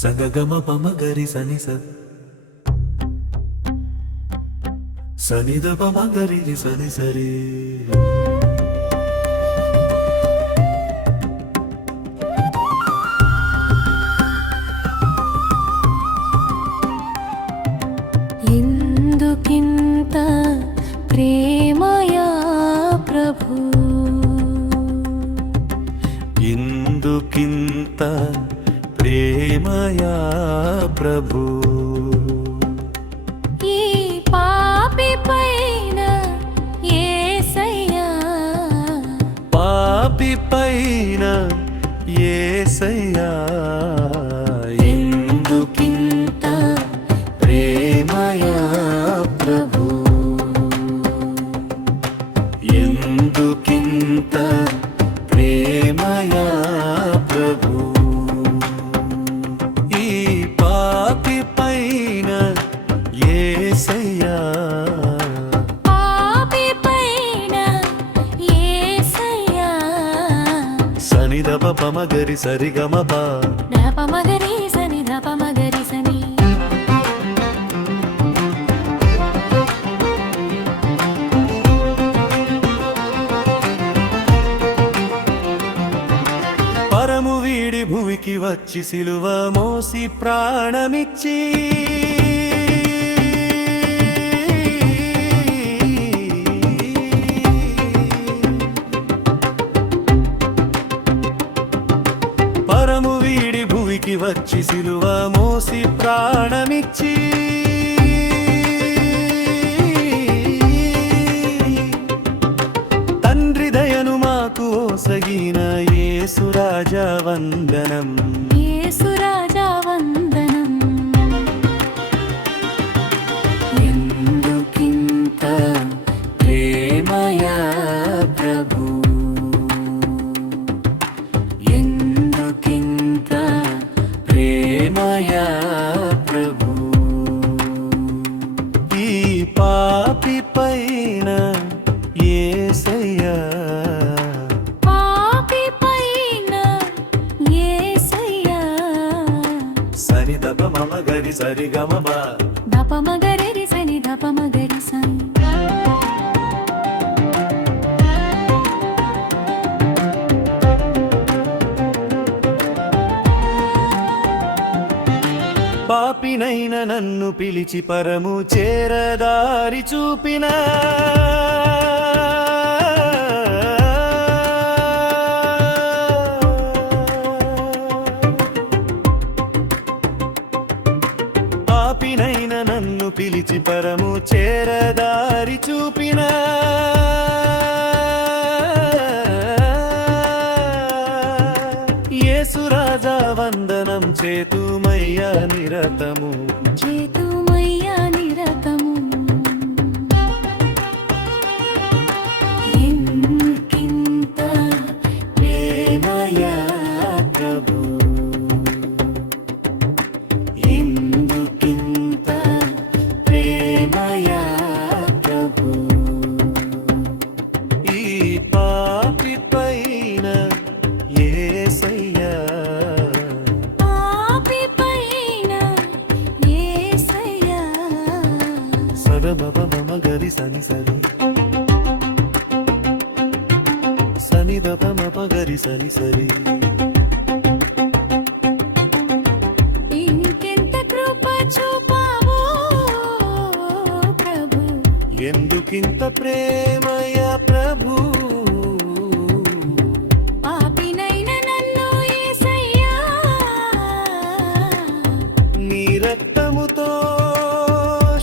సగగమ పమగరి సని సనిద పమగరి సని సరి ఎందుకింత ప్రేమయా ప్రభు, ఎందుకింత ప్రేమయా ప్రభు, ఈ పాపి పైన యేసయ్యా, పాపి పైన యేసయ్యా, ఎందుకింత ప్రేమయా ప్రభు, ఎందుకింత ప్రేమయా ప్రభు, ఈ పాపి పైన యేసయ్యా, పాపి పైన యేసయ్యా, సనిదప పమగరి సరిగమప దపమగరి సని దపమగరి సని, పరము వీడి భూమికి వచ్చి సిలువ మోసి ప్రాణమిచ్చి, పరము వీడి భూమికి వచ్చి సిలువ మోసి ప్రాణమిచ్చి, తండ్రి దయను మాకు ఓసగిన యేసు రాజా వందనం, యేసు రాజా వందనం. ఎందుకింత ప్రేమయా ప్రభు, ఎందుకింత ప్రేమయా ప్రభు, ఈ పాపి పైన యేసయ్యా, పాపి పైన యేసయ్యా, సరిదప మమగరి సరిగమప దపమగరి సని దపమగరి సని, పాపినైన నన్ను పిలిచి పరము చేరదారి చూపిన, పాపినైన నన్ను పిలిచి పరము చేరదారి చూపిన, యేసు రాజా వందనం చేతుమయ్యా నిరతము, చేతుమయ్యా నిరతము. ఎందుకింత ప్రేమయా ప్రభు, ఎందుకింత ప్రేమయా ప్రభు, ఈ పాపి పైన యేసయ్యా, పాపి పైన యేసయ్యా, సగమప మమగరి సని సరి సనిదప మపగరి సని సరి, ఇంకెంత కృప చూపావో ప్రభు, ఎందుకింత ప్రేమయా ప్రభు, పాపినైన నన్ను యేసయ్యా, నీ రక్తముతో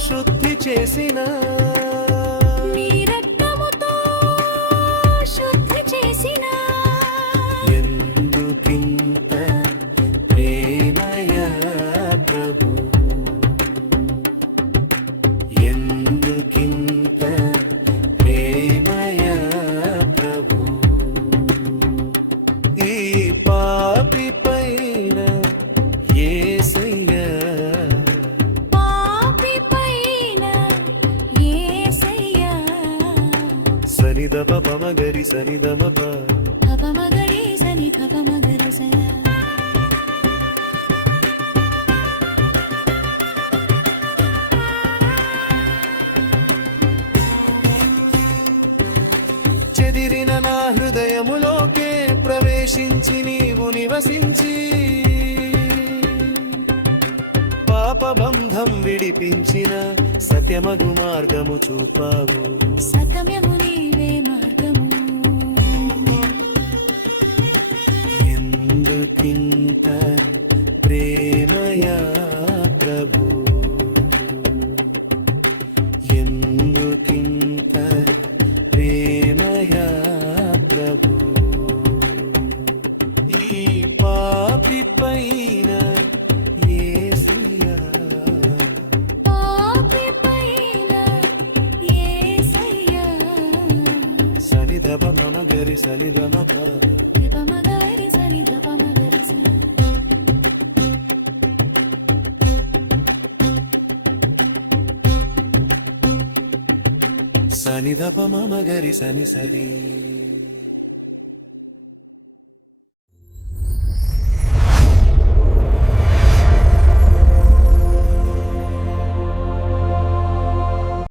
శుద్ధి చేసిన, నీ రక్తముతో శుద్ధి చేసిన, ఎందుకింత ప్రేమయా ప్రభు, ఎందుకింత ప్రేమయా ప్రభు, ఈ పాపి పైన యేసయ్యా, పాపి పైన యేసయ్యా, సనిదప పమగరి సనిదమప భపమగరి సని భపమగరి సయ, దర్శించి నీవు నివసించి పాపబంధం విడిపించిన సత్యమగు మార్గము చూపావు సత్యము నీవే మార్గము ఎందుకింత ప్రేమయా ప్రభు ఎందుకింత ప్రేమయా ప్రభు ఈ పాపి పైన యేసయ్యా పాపి పైన యేసయ్యా సనిధప మమ గరి సనిధమప దిపమగరి సని దిపమగరి సని సనిధప మమ గరి సని సరి